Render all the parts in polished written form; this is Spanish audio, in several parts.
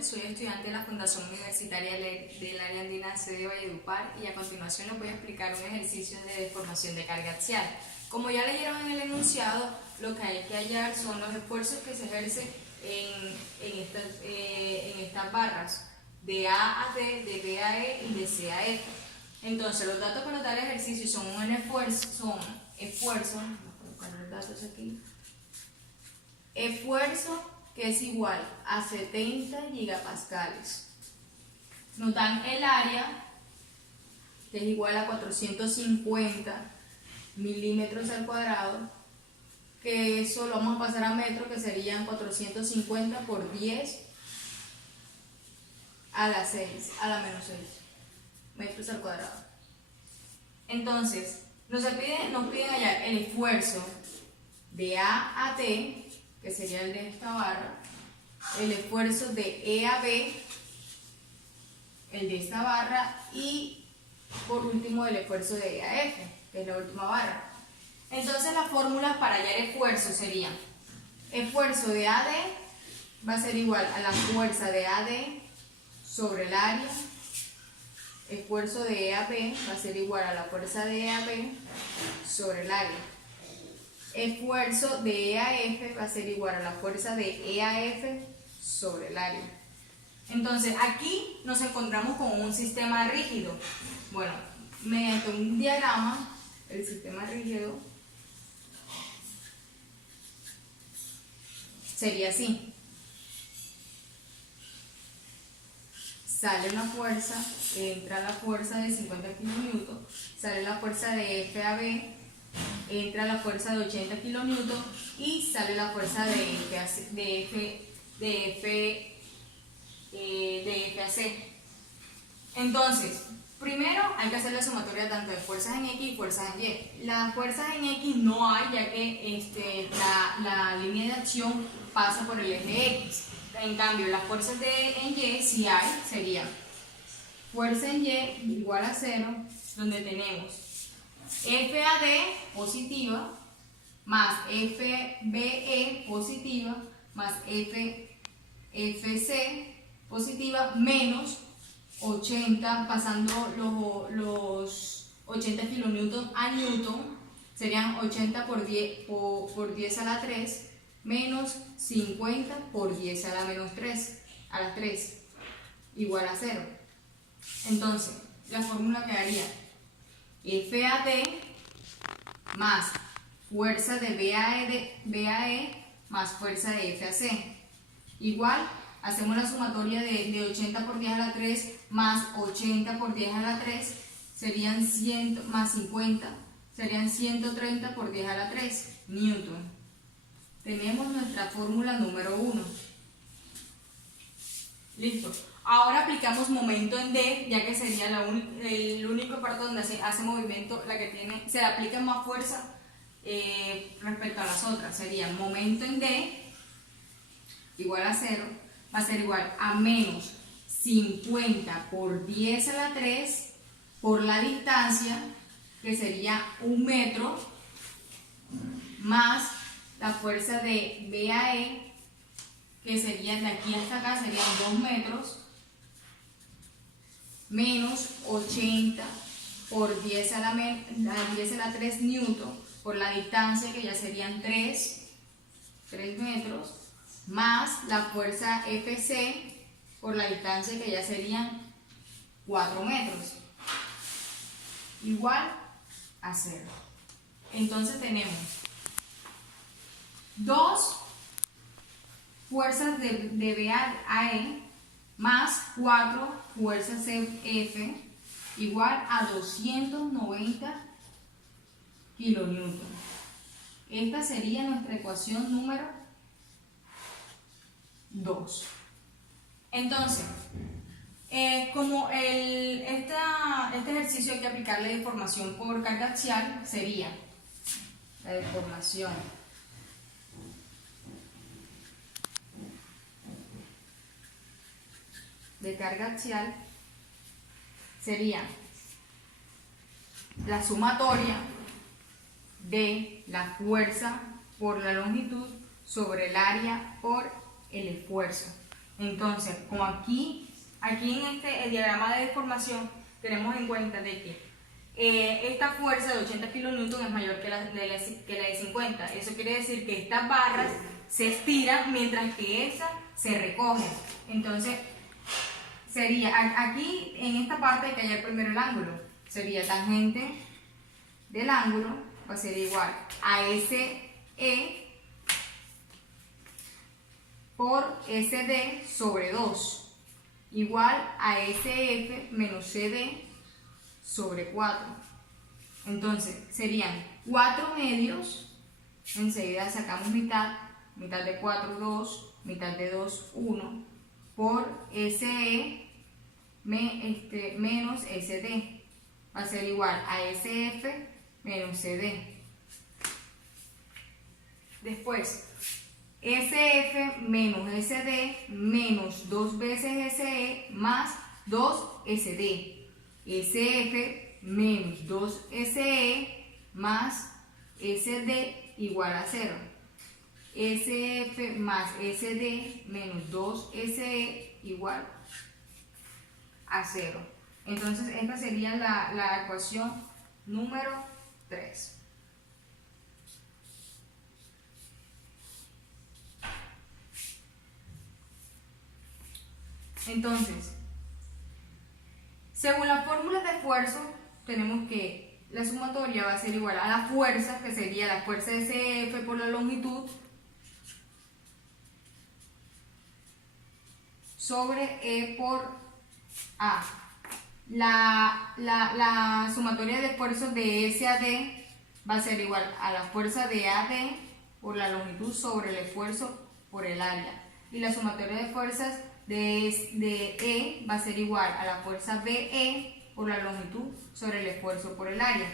noches, soy estudiante de la Fundación Universitaria del Área Andina sede de Valledupar y a continuación les voy a explicar un ejercicio de deformación de carga axial. Como ya leyeron en el enunciado, lo que hay que hallar son los esfuerzos que se ejercen en estas barras de A a D, de B a E y de C a F. Entonces los datos para tal ejercicio son esfuerzo, vamos a colocar los datos aquí, esfuerzo que es igual a 70 gigapascales. Nos dan el área, que es igual a 450 milímetros al cuadrado, que eso lo vamos a pasar a metro, que serían 450 por 10 a la 6, a la menos 6 metros al cuadrado. Entonces, nos piden hallar el esfuerzo de A a D, que sería el de esta barra, el esfuerzo de E a B, el de esta barra, y por último el esfuerzo de E a F, que es la última barra. Entonces las fórmulas para hallar esfuerzo serían: esfuerzo de AD va a ser igual a la fuerza de AD sobre el área, esfuerzo de EAB va a ser igual a la fuerza de EAB sobre el área, esfuerzo de EAF va a ser igual a la fuerza de EAF sobre el área. Entonces aquí nos encontramos con un sistema rígido. Bueno, mediante un diagrama, el sistema rígido sería así: sale una fuerza, entra la fuerza de 50 kN, sale la fuerza de F a B, entra la fuerza de 80 kN y sale la fuerza de F a C. Entonces, primero hay que hacer la sumatoria tanto de fuerzas en X y fuerzas en Y. Las fuerzas en X no hay, ya que la línea de acción pasa por el eje X. En cambio, las fuerzas en Y sí hay, sería fuerza en Y igual a 0, donde tenemos FAD positiva más FBE positiva más FC positiva menos 80, pasando los 80 kN a Newton, serían 80 por 10 a la 3 menos 50 por 10 a la menos 3 a la 3 igual a 0. Entonces la fórmula quedaría FAD más fuerza de BAE más fuerza de FAC igual, hacemos la sumatoria de 80 por 10 a la 3 más 80 por 10 a la 3 serían 100 más 50 serían 130 por 10 a la 3 Newton. Tenemos nuestra fórmula número 1. Listo. Ahora aplicamos momento en D, ya que sería el único parte donde se hace movimiento, la que se le aplica más fuerza respecto a las otras. Sería momento en D igual a 0, va a ser igual a menos 50 por 10 a la 3 por la distancia, que sería 1 metro, más la fuerza de BAE, que sería de aquí hasta acá, serían 2 metros, menos 80 por 10 a la 3 newton, por la distancia, que ya serían 3 metros, más la fuerza FC, por la distancia, que ya serían 4 metros, igual a 0. Entonces tenemos 2 fuerzas de BAE más 4 fuerzas F igual a 290 kN. Esta sería nuestra ecuación número 2. Entonces, como este ejercicio hay que aplicarle deformación por carga axial, sería la deformación de carga axial sería la sumatoria de la fuerza por la longitud sobre el área por el esfuerzo. Entonces, como aquí en el diagrama de deformación, tenemos en cuenta de que esta fuerza de 80 kN es mayor que la de 50. Eso quiere decir que estas barras se estiran mientras que esas se recogen. Entonces, sería, aquí en esta parte hay que hallar primero el ángulo. Sería tangente del ángulo, va a ser igual a SE por SD sobre 2, igual a SF menos CD sobre 4. Entonces, serían 4 medios, enseguida sacamos mitad de 4, 2, mitad de 2, 1, por SE menos SD, va a ser igual a SF menos CD. Después, SF menos SD menos 2 veces SE más 2 SD. SF menos 2 SE más SD igual a 0. SF más SD menos 2 SE igual a 0. Entonces esta sería la ecuación número 3. Entonces, según las fórmulas de esfuerzo, tenemos que la sumatoria va a ser igual a la fuerza, que sería la fuerza de CF por la longitud, sobre E por A. La sumatoria de esfuerzos de S a D va a ser igual a la fuerza de AD por la longitud sobre el esfuerzo por el área. Y la sumatoria de fuerzas de E va a ser igual a la fuerza BE por la longitud sobre el esfuerzo por el área.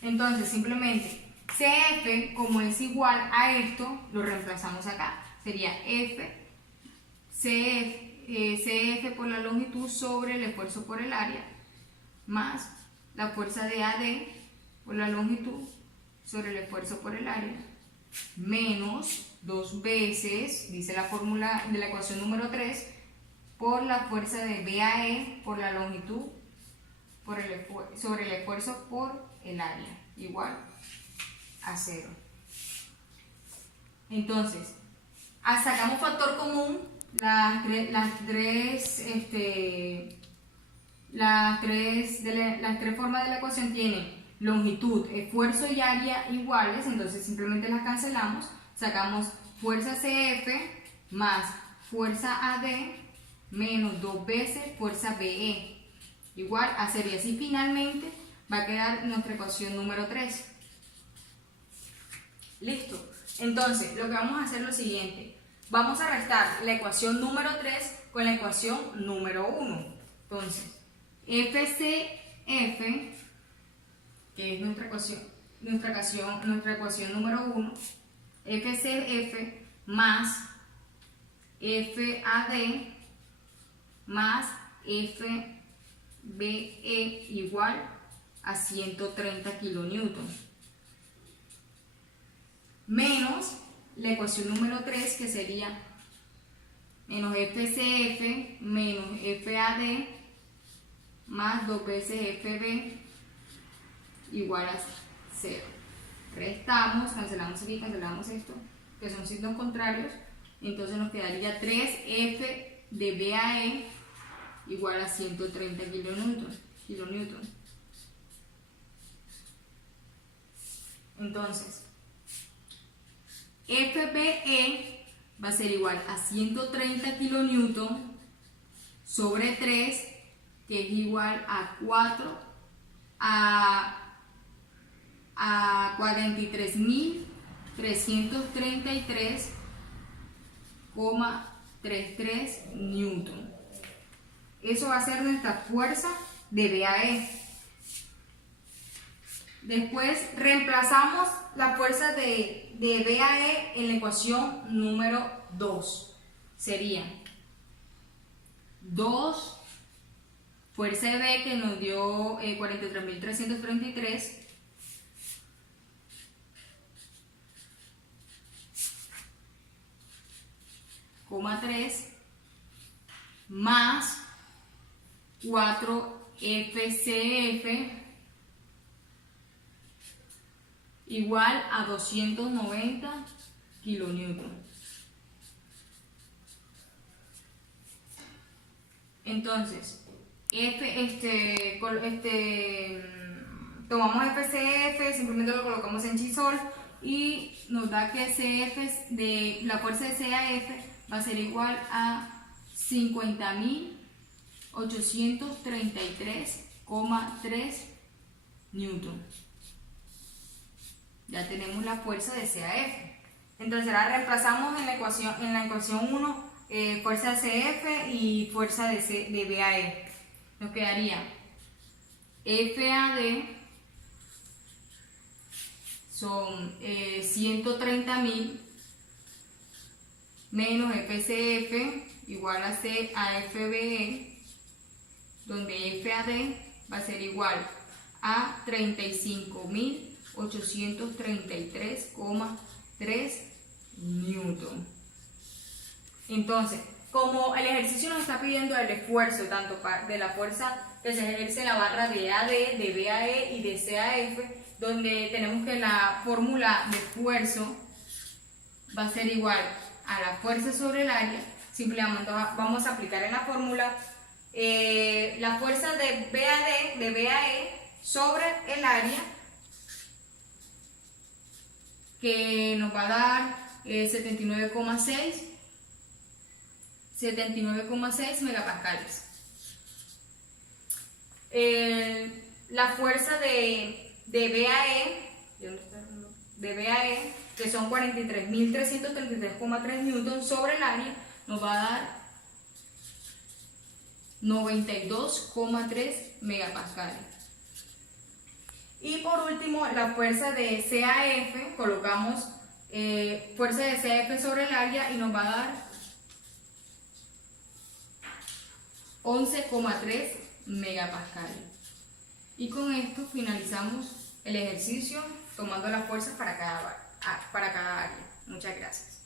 Entonces, simplemente CF, como es igual a esto, lo reemplazamos acá. Sería CF por la longitud sobre el esfuerzo por el área, más la fuerza de AD por la longitud sobre el esfuerzo por el área, menos 2 veces, dice la fórmula de la ecuación número 3, por la fuerza de BAE por la longitud sobre el esfuerzo por el área, igual a 0. Entonces, sacamos factor común, las tres formas de la ecuación tienen longitud, esfuerzo y área iguales, entonces simplemente las cancelamos. Sacamos fuerza CF más fuerza AD menos 2 veces fuerza BE igual a 0. Y así finalmente va a quedar nuestra ecuación número 3. Listo. Entonces, lo que vamos a hacer es lo siguiente. Vamos a restar la ecuación número 3 con la ecuación número 1. Entonces, FCF, que es nuestra ecuación número 1, FCF más FAD más FBE igual a 130 kN. Menos la ecuación número 3, que sería menos FCF menos FAD más 2 veces FB igual a 0. Restamos, cancelamos aquí, cancelamos esto, que son signos contrarios. Entonces nos quedaría 3F de BAE igual a 130 kN. Entonces, FBE va a ser igual a 130 kN sobre 3, que es igual a 43.333,33 newton. Eso va a ser nuestra fuerza de BAE. Después reemplazamos la fuerza de BAE en la ecuación número 2. Sería 2 fuerza de B, que nos dio 43.333, coma 3 más 4 FCF igual a 290 kilonewton. Entonces, tomamos FCF, simplemente lo colocamos en Chisol y nos da que la fuerza de CAF va a ser igual a 50.833,3 newton. Ya tenemos la fuerza de CAF. Entonces ahora reemplazamos en la ecuación 1 fuerza de CF y fuerza de BAE. Nos quedaría FAD son 130.000 menos FCF igual a CAFBE, donde FAD va a ser igual a 35.833,3 newton. Entonces, como el ejercicio nos está pidiendo el esfuerzo tanto de la fuerza que se ejerce en la barra de AD, de BAE y de CAF, donde tenemos que la fórmula de esfuerzo va a ser igual a la fuerza sobre el área, simplemente vamos a aplicar en la fórmula la fuerza de BAE sobre el área, que nos va a dar 79,6 megapascales. La fuerza de BAE, que son 43.333,3 newton sobre el área, nos va a dar 92,3 megapascales. Y por último, la fuerza de CAF, colocamos fuerza de CAF sobre el área y nos va a dar 11,3 megapascales. Y con esto finalizamos el ejercicio tomando las fuerzas para cada área. Muchas gracias.